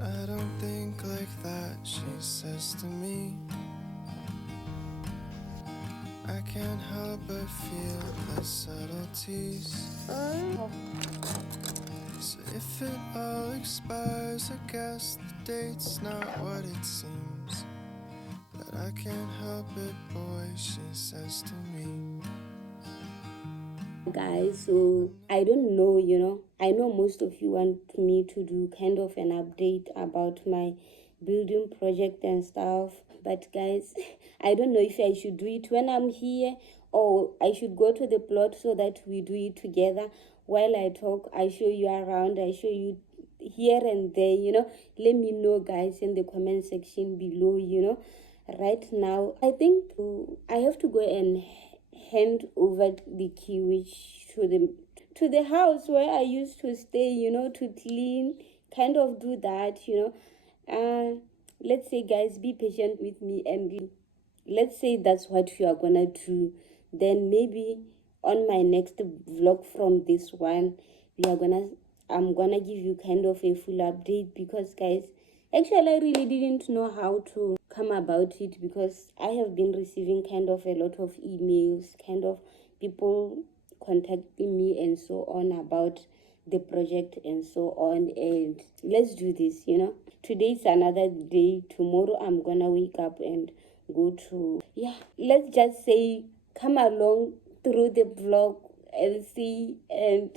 I don't think like that, she says to me. I can't help but feel the subtleties. So if it all expires, I guess the date's not what it seems. But I can't help it, boy, she says to me. Guys, so I don't know, I know most of you want me to do kind of an update about my building project and stuff, but guys, I don't know if I should do it when I'm here or I should go to the plot so that we do it together. While I talk, I show you around, I show you here and there. Let me know, guys, in the comment section below. Right now I think I have to go and hand over the key which to the house where I used to stay, to clean, kind of do that. Let's say, guys, be patient with me, and let's say that's what you are gonna do. Then maybe on my next vlog from this one, I'm gonna give you kind of a full update, because guys, actually I really didn't know how to come about it, because I have been receiving kind of a lot of emails, kind of people contacting me and so on about the project and so on. And let's do this. Today's another day. Tomorrow I'm gonna wake up and go to, let's just say, come along through the vlog and see. And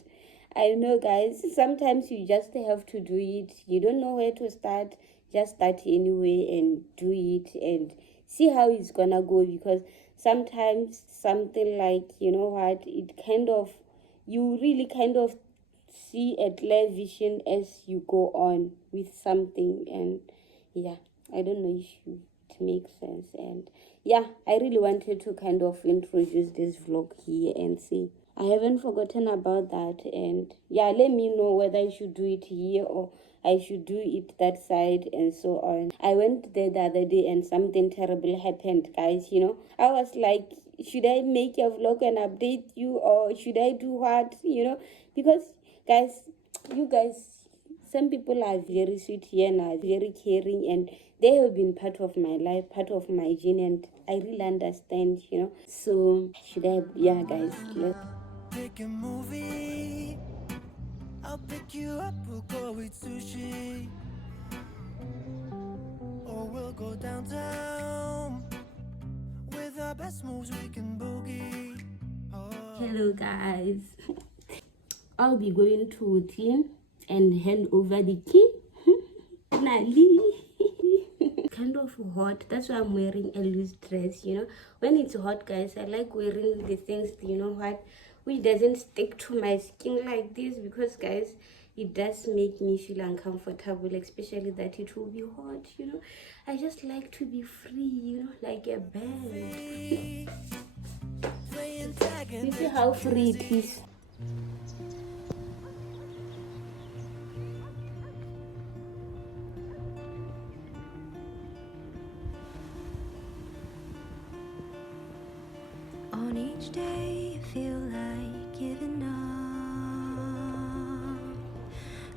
I know, guys, sometimes you just have to do it. You don't know where to start, just start anyway and do it and see how it's gonna go. Because sometimes something like, it kind of, you really kind of see a clear vision as you go on with something. And I don't know if it makes sense. And I really wanted to kind of introduce this vlog here and see. I haven't forgotten about that. And let me know whether I should do it here or I should do it that side and so on. I went there the other day and something terrible happened, guys. I was like, should I make a vlog and update you, or should I do what? Because guys, you guys, some people are very sweet here and are very caring, and they have been part of my life, part of my journey, and I really understand. So should I? Guys, let's Pick a movie, I'll pick you up, we'll go eat sushi, or we'll go downtown. With our best moves we can boogie. Hello, guys. I'll be going to clean and hand over the key. Kind of hot, that's why I'm wearing a loose dress. When it's hot, guys, I like wearing the things, which doesn't stick to my skin like this, because guys, it does make me feel uncomfortable, especially that it will be hot. I just like to be free, like a bird. You see how free it is. On each day, I feel like giving up.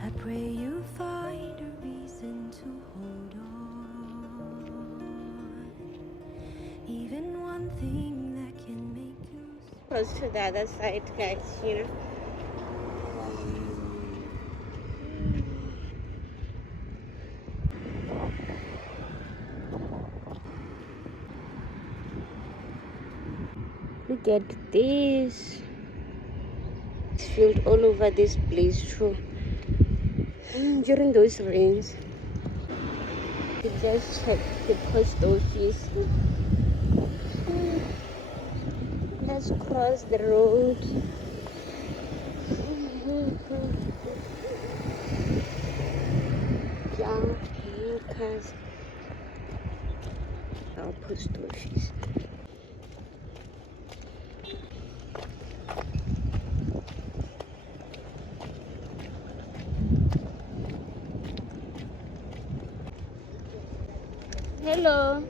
I pray you find a reason to hold on. Even one thing that can make you Close to the other side, guys. Look at this. It's filled all over this place too. During those rains, we just check the post office. Let's cross the road. Cars. Our post office. Hello.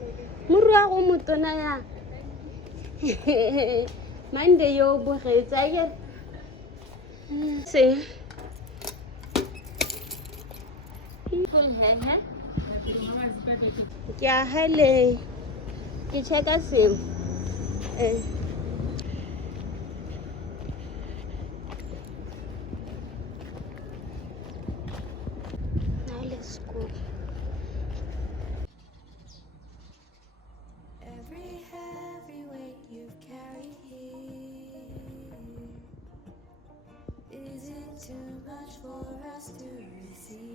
Murwa go motona ya. Monday yo bogetsa ke. beautiful hair, huh? Yeah, hello. You check us in. Now let's go. Every heavy weight you've carried here, is it too much for us to receive?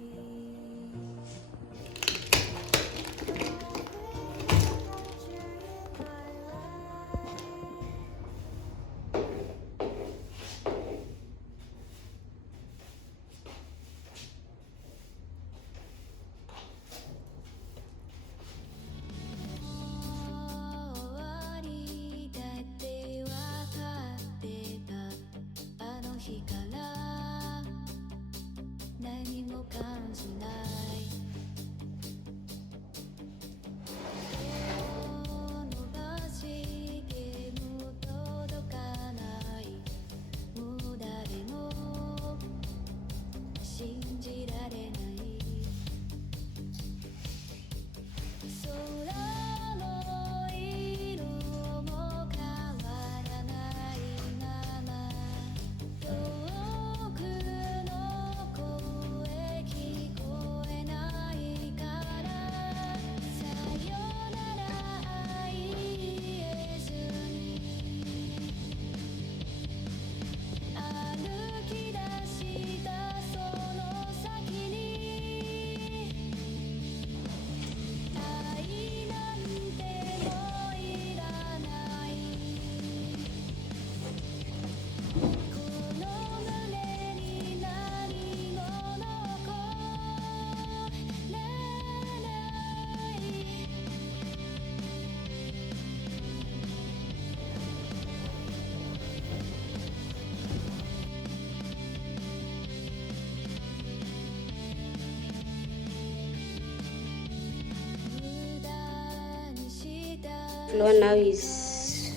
Floor now is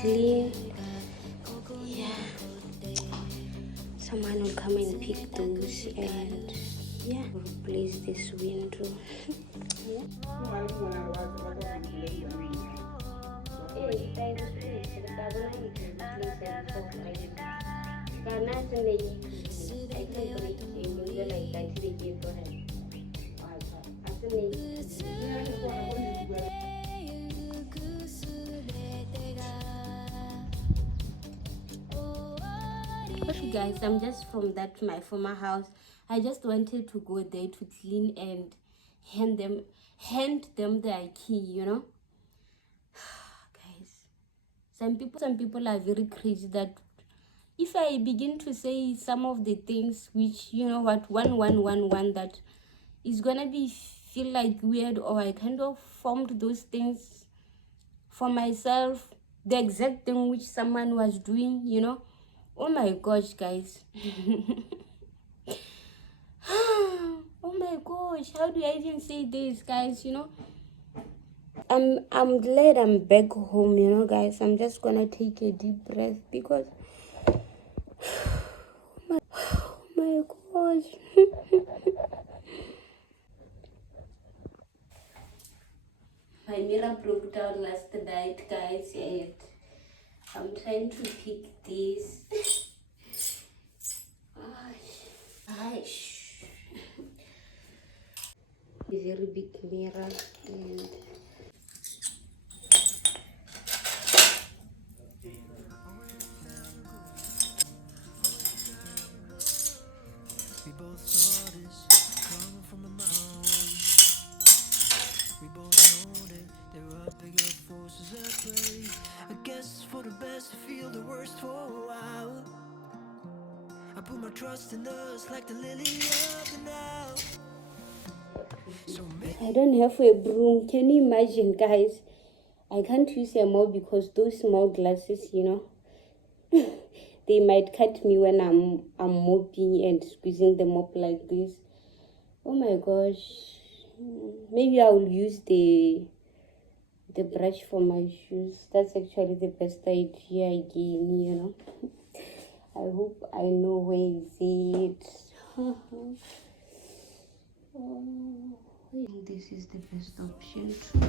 clean. Yeah, someone will come and pick those, and yeah, replace this window. Yeah. Okay guys, I'm just from my former house. I just wanted to go there to clean and hand them their key, you know. Guys, some people are very crazy that if I begin to say some of the things which, you know what, one that is gonna be feel like weird, or I kind of formed those things for myself, the exact thing which someone was doing, you know. Oh my gosh, guys. Oh my gosh, how do I even say this, guys? You know, I'm glad I'm back home, you know, guys. I'm just gonna take a deep breath because oh my gosh. My mirror broke down last night, guys, and I'm trying to pick this. Gosh. A very big mirror, and We both saw this coming from a mile away. We both know that there are bigger forces at play. I guess it's for the best to feel the worst for a while. I put my trust in us like the lily of the Nile. So I don't have a broom. Can you imagine, guys? I can't use a mop because those small glasses, you know, they might cut me when I'm mopping and squeezing the mop like this. Oh my gosh. Maybe I will use the brush for my shoes. That's actually the best idea again, you know. I hope I know where is it. Oh, I think this is the best option too.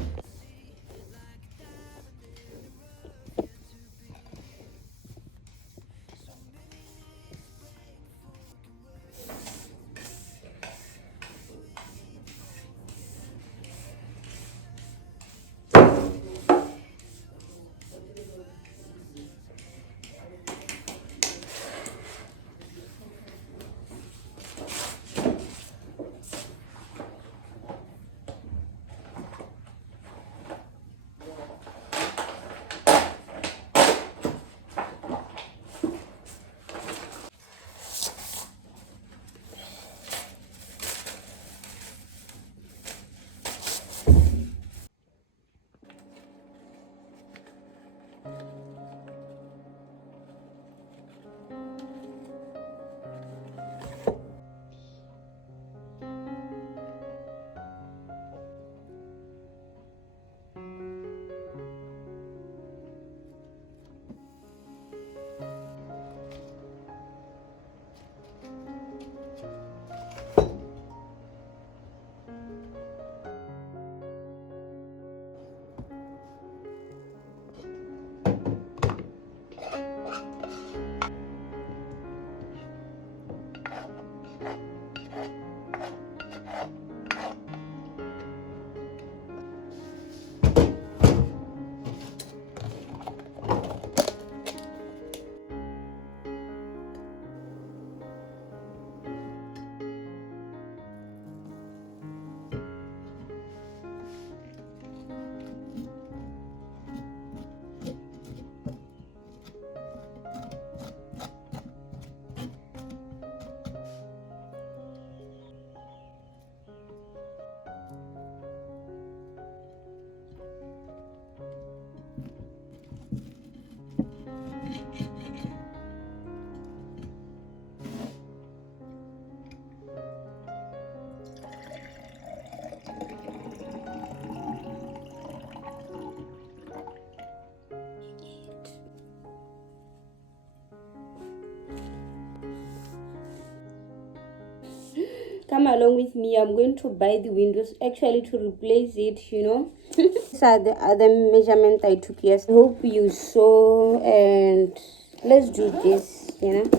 Come along with me. I'm going to buy the windows actually to replace it, you know. These are the other measurement I took. Yes, I hope you saw. And let's do this, you know.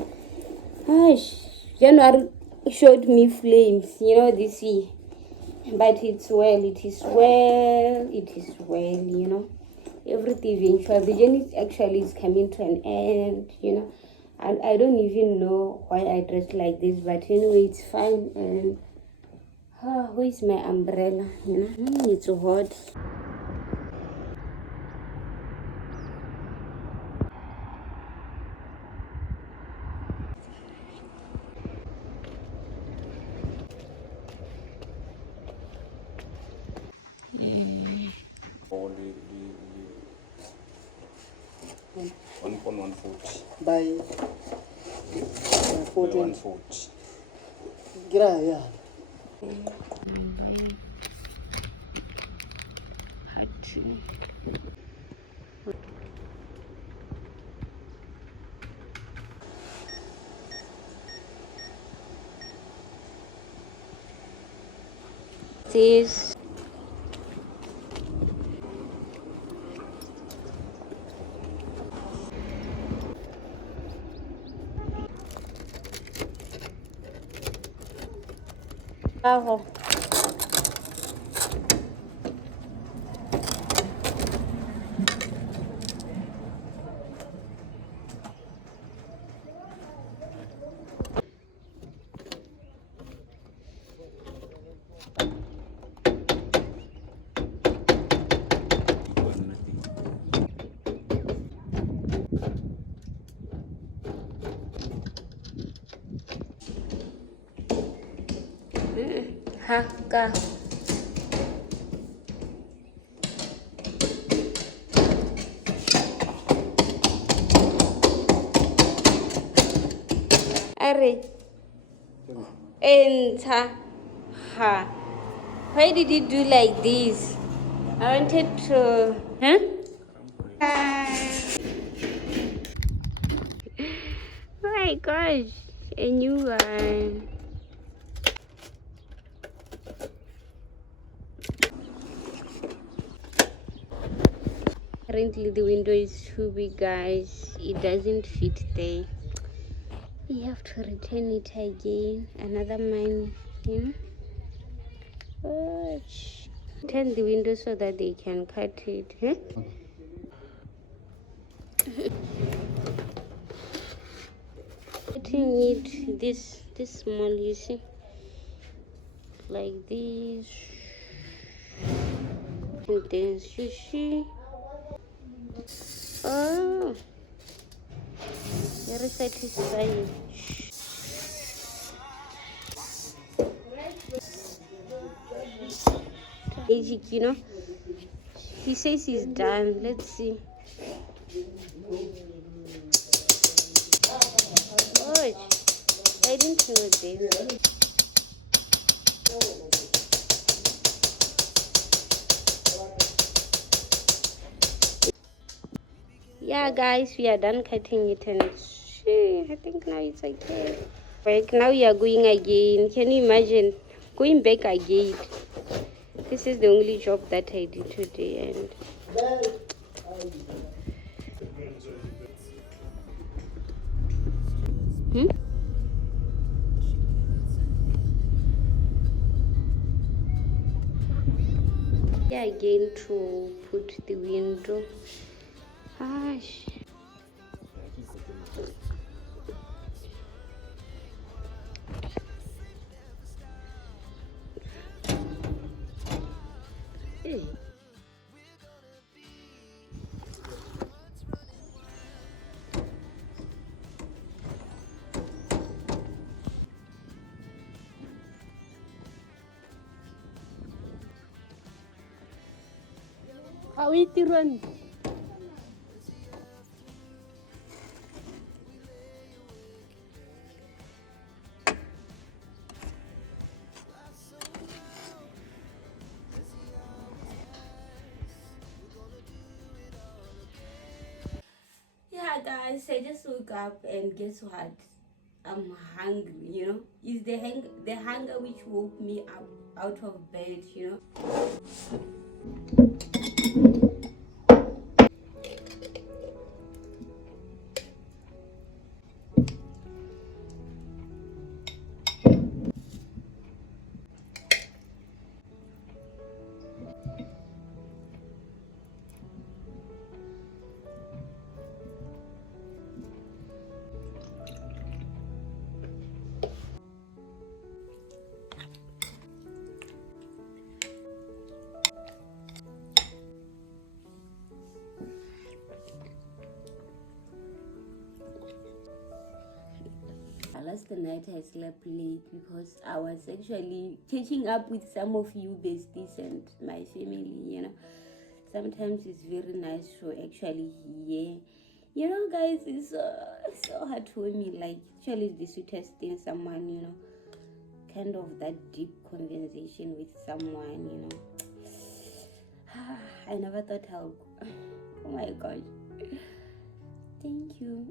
Gosh, January showed me flames, you know, this year. But it's well, it is well, it is well, you know. Everything eventually, the journey actually is coming to an end, you know. And I don't even know why I dressed like this, but anyway, it's fine. And where is my umbrella? You know, it's hot. One pound 140. By By 14 140. yeah. This Haka. Are enter ha. Why did you do like this? I wanted to. Huh? Oh my gosh, a new one. apparently the window is too big, guys. It doesn't fit there. We have to return it again. Another money, you know. Turn the window so that they can cut it. Huh? Cutting it this small, you see, like this, and then you see. Oh, very satisfying. Magic, you know. He says he's done. Let's see. Oh, I didn't know this. Yeah, guys, we are done cutting it, and I think now it's okay. Right now we are going again. Can you imagine going back again? This is the only job that I did today, and yeah, again to put the window. Gosh. Hey. How is it run? Yeah, guys, I just woke up and guess what? I'm hungry, you know. It's the hunger which woke me up out of bed, you know. Last night I slept late because I was actually catching up with some of you besties and my family, you know. Sometimes it's very nice to actually hear, you know, guys, it's so heartwarming, like actually the sweetest thing, someone, you know, kind of that deep conversation with someone, you know. I never thought I'll, oh my gosh, thank you.